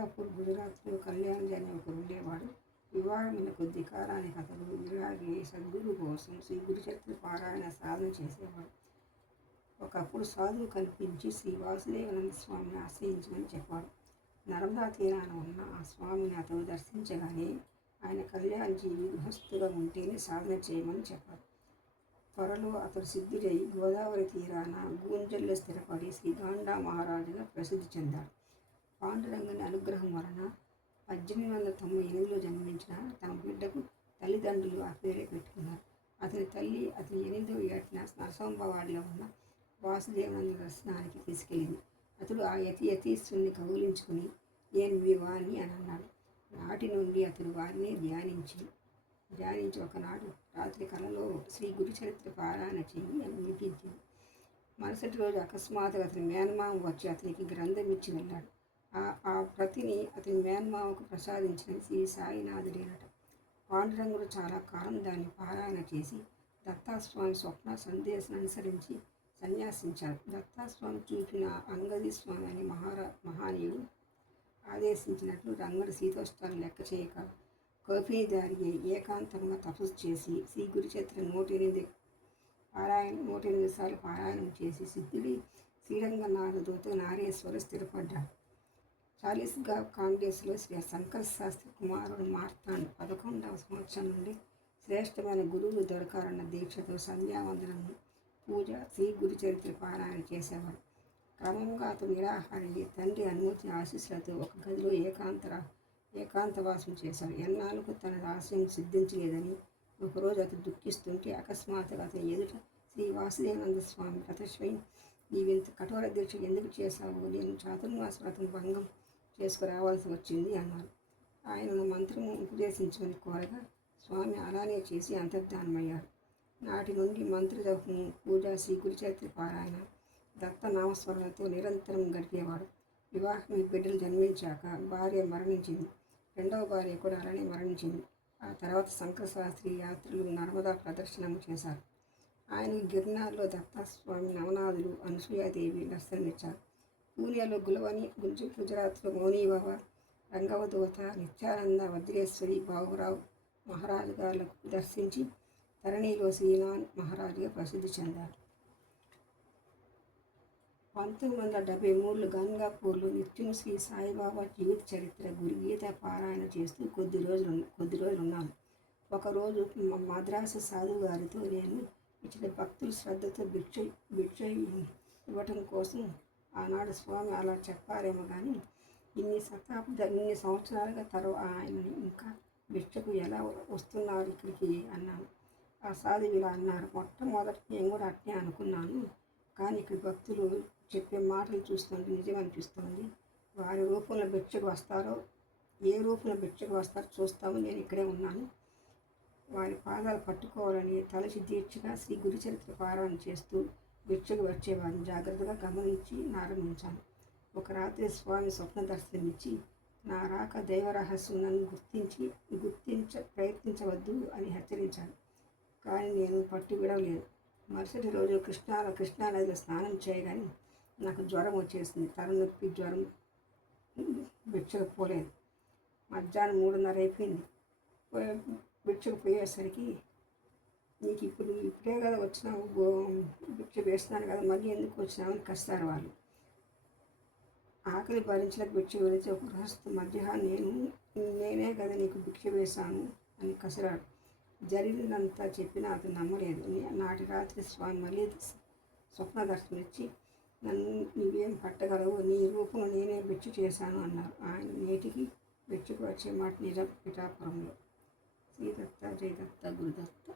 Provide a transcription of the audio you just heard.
రంగాపూర్ గుజరాత్లో కళ్యాణ్ అనే ఒకరు ఉండేవాడు. వివాహమైన కొద్ది కాలానికి అతడు ఇలాగే సద్గురు కోసం శ్రీ గురుచరిత్ర పారాయణ సాధన చేసేవాడు. ఒకప్పుడు సాధువు కనిపించి శ్రీ వాసుదేవానంద స్వామిని ఆశ్రయించమని చెప్పాడు. నర్మదా తీరాన ఉన్న ఆ స్వామిని అతడు దర్శించగానే ఆయన కళ్యాణ్ జీవి గృహస్థుగా ఉంటేనే సాధన చేయమని చెప్పాడు. త్వరలో అతడు సిద్ధుడై గోదావరి తీరాన గూంజల్లో స్థిరపడి శ్రీ గాండా మహారాజుగా ప్రసిద్ధి చెందాడు. పాండురంగని అనుగ్రహం వలన 1898లో జన్మించిన తమ బిడ్డకు తల్లిదండ్రులు ఆ పేరే పెట్టుకున్నారు. అతని తల్లి అతని 8వ ఏటన నరసంబవాడిలో ఉన్న వాసుదేవానంద దర్శనానికి తీసుకెళ్ళింది. అతడు ఆ యతీశ్వరుని కౌగిలించుకుని నేను మీ వాణ్ణి అని అన్నాడు. నాటి నుండి అతడు వారిని ధ్యానించి ఒకనాడు రాత్రి కలలో శ్రీ గురుచరిత్ర పారాయణ చెయ్యి అని వినిపించింది. మరుసటి రోజు అకస్మాత్తుగా అతని మేనమామ వచ్చి అతనికి గ్రంథం ఇచ్చి వెళ్ళాడు. ఆ ప్రతిని అతని మేనమామకు ప్రసాదించిన శ్రీ సాయినాథుడేనట. పాండురంగుడు చాలా కాలం దాన్ని పారాయణ చేసి దత్తాస్వామి స్వప్న సందేశం అనుసరించి సన్యాసించాడు. దత్తాస్వామి చూపిన అంగది స్వామి అనే మహానీయుడు ఆదేశించినట్లు రంగడు శీతోష్టాలు లెక్క చేయక కౌపీదారి ఏకాంతంగా తపస్సు చేసి శ్రీ గురుచరిత్ర 108 సార్లు పారాయణం చేసి సిద్ధుడి శ్రీరంగనాథదూత నారేశ్వర స్థిరపడ్డాడు. చాలీస్గా కాంగ్రెస్లో శ్రీ శంకర శాస్త్రి కుమారుడు మార్తాండ్ 11వ సంవత్సరం నుండి శ్రేష్టమైన గురువులు దొరకాలన్న దీక్షతో సంధ్యావందనము పూజ శ్రీ గురుచరిత్ర పారాయణ చేసేవాడు. క్రమంగా అతను నిరాహారి తండ్రి అనుమతి ఆశీస్సులతో ఒక గదిలో ఏకాంతవాసం చేశాడు. ఎన్నాళ్ళకు తన ఆశయం సిద్ధించలేదని ఒకరోజు అతను దుఃఖిస్తుంటే అకస్మాత్తుగా అతని ఎదుట శ్రీ వాసుదేవానంద స్వామి ప్రత్యక్షమై నీవింత కఠోర దీక్ష ఎందుకు చేశావు? నేను చాతుర్మాస వ్రతం భంగం చేసుకురావాల్సి వచ్చింది అన్నారు. ఆయనను మంత్రము ఉపదేశించమని కోరగా స్వామి అలానే చేసి అంతర్ధానమయ్యారు. నాటి నుండి మంత్రజపము, పూజ, శ్రీ గురుచరిత్ర పారాయణ, దత్తనామస్మరణతో నిరంతరం గడిపేవాడు. వివాహం బిడ్డలు జన్మించాక భార్య మరణించింది. 2వ భార్య కూడా అలానే మరణించింది. ఆ తర్వాత శంకర శాస్త్రి యాత్రలు నర్మదా ప్రదర్శనము చేశారు. ఆయనకు గిర్నార్లో దత్తాస్వామి, నవనాథులు, అనసూయాదేవి దర్శనమిచ్చారు. పూణేలో గులవని, గుజరాత్లో మౌనీబాబా, రంగవదూత, నిత్యానంద, వజ్రేశ్వరి, బాబురావు మహారాజు గారులకు దర్శించి ధరణిలో శ్రీనాథ్ మహారాజుగా ప్రసిద్ధి చెందారు. 1973లో గంగాపూర్లో నిత్యం శ్రీ సాయిబాబా జీవిత చరిత్ర గురుగీత పారాయణ చేస్తూ కొద్ది రోజులు ఉన్నాను. ఒకరోజు మద్రాసు సాధువు గారితో నేను ఇచ్చిన భక్తులు శ్రద్ధతో భిక్ష ఇవ్వటం కోసం ఆనాడు స్వామి అలా చెప్పారేమో కానీ ఇన్ని సంవత్సరాలుగా ఆయన్ని ఇంకా భిక్షకు ఎలా వస్తున్నారు ఇక్కడికి అన్నాను. ఆ సాధువు ఇలా అన్నారు, మొట్టమొదట నేను కూడా అట్నే అనుకున్నాను, కానీ ఇక్కడ భక్తులు చెప్పే మాటలు చూస్తుంటే నిజమనిపిస్తుంది. వారి రూపంలో భిక్షకు వస్తారో ఏ రూపంలో భిక్షకు వస్తారో చూస్తామో నేను ఇక్కడే ఉన్నాను. వారి పాదాలు పట్టుకోవాలని తలచి దీక్షగా శ్రీ గురుచరిత్ర పారాయణ చేస్తూ భిక్షకు వచ్చేవారిని జాగ్రత్తగా గమనించి ఆరంభించాను. ఒక రాత్రి స్వామి స్వప్న దర్శనమిచ్చి నా రాక దైవరహస్యం నన్ను ప్రయత్నించవద్దు అని హెచ్చరించాను. కానీ నేను పట్టు విడవలేదు. మరుసటి రోజు కృష్ణానదిలో స్నానం చేయగానే నాకు జ్వరం వచ్చేసింది. తలనొప్పి, జ్వరం, భిక్షకు పోలేదు. మధ్యాహ్నం 3:30 అయిపోయింది. భిక్షకు పోయేసరికి నీకు ఇప్పుడే కదా వచ్చినావు, భిక్ష వేస్తున్నాను కదా, మళ్ళీ ఎందుకు వచ్చినావు అని కస్తారు వాళ్ళు. ఆకలి భరించలేక భిక్ష వెళితే ఒక గృహస్థు మధ్యాహ్నం నేనే కదా నీకు భిక్ష వేశాను అని కసిరాడు. జరిగినంతా చెప్పినా అతను నమ్మలేదు. నాటి రాత్రి స్వామి మళ్ళీ స్వప్న దర్శనమిచ్చి నన్ను నీవేం పట్టగలవు, నీ రూపంలో నేనే భిక్ష చేశాను అన్నారు. ఆయన నేటికి భిక్షకు వచ్చే మాట నిజం. పిఠాపురంలో. శ్రీ దత్త, జై దత్త, గురుదత్త.